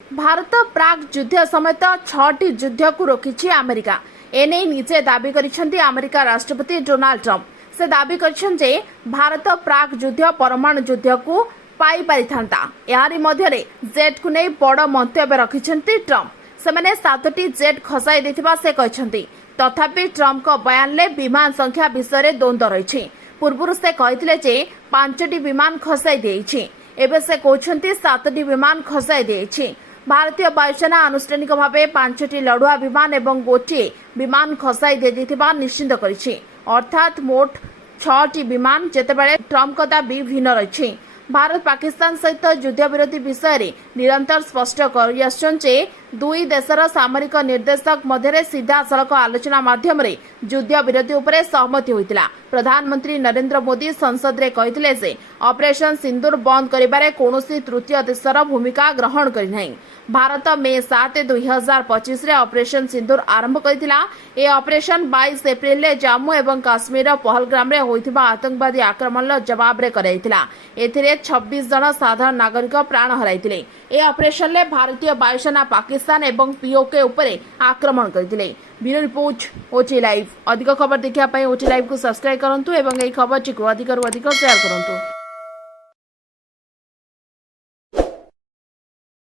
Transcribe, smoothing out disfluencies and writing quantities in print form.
भारत प्राक युद्ध समेत 6टी युद्ध को रोकी अमेरिका एने निजे दाबी करिसेंती अमेरिका राष्ट्रपति डोनाल्ड ट्रम्प। से दाबी करिसेंते भारत प्राक युद्ध परमाणु युद्ध को पाई पारिथांता। यारी मध्यरे जेट को नहीं बड़ मंतव्य रखिसेंती ट्रम्प। सेमाने 7टी जेट खसाई देथिबा से कहछंती। तथापि ट्रम्प को बयान ले विमान संख्या विषय द्वंद्व रही। पूर्व से कहथिले जे 5टी विमान खसाई देइछि। एबे से कहछंती 7टी विमान खसाई देइछि। भारतीय वायुसेना आनुष्ठानिक भाव 5टी लड़ुआ विमान एवं गोटे विमान खसाई देथिबा निश्चित करिछि। अर्थात मोट 6टी विमान जेतेबेले ट्रम्प दाबी भिन्न रही। भारत पाकिस्तान सहित युद्ध विरोधी विषय निरंतर स्पष्ट कर दुई देशर सामरिक निर्देशक मध्य सीधा सड़क आलोचना माध्यम युद्ध विरोधी उपरे सहमति होइतिला। प्रधानमंत्री नरेंद्र मोदी संसद रे कहिथिले जे ऑपरेशन सिंदूर बंद करिबारे कोनोसी तृतीय देशर भूमिका ग्रहण करि नाही। भारत मे 7, 2025 रे ऑपरेशन सिंदूर आरंभ करितिला। ए ऑपरेशन 22 एप्रिल रे जम्मू एवं काश्मीर पहलगाम रे होइथिबा आतंकवादी आक्रमण जवाब रे कराइतिला। एथिरे 26 जन साधारण नागरिक प्राण हराइतिले। ए ऑपरेशन ले भारतीय वायुसेना पाकिस्तान एवं पीओके उपरे आक्रमण करथिले। Bureau report OT live. अधिक खबर देखिया पई ओटी लाइव को सब्सक्राइब करंतु एवं ए खबर को अधिक शेयर करंतु।